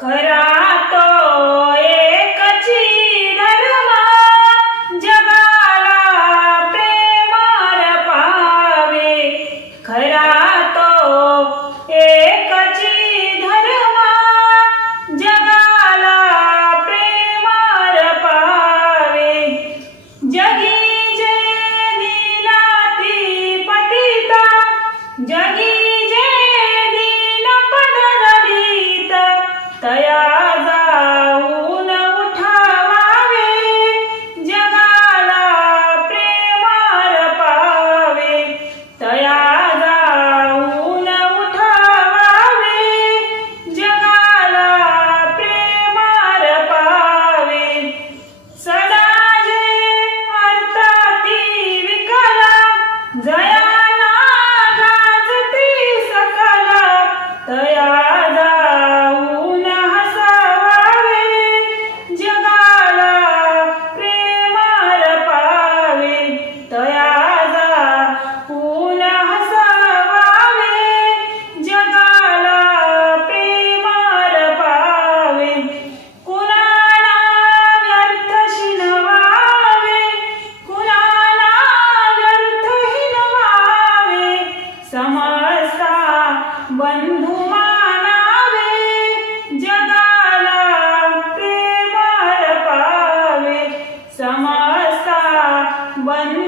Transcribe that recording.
खरा तो एकची धर्म जगाला प्रेमार पावे. खरा तो एकची धर्म जगाला प्रेमार पावे. जगी जय नीलाती पतिता जगी તયા one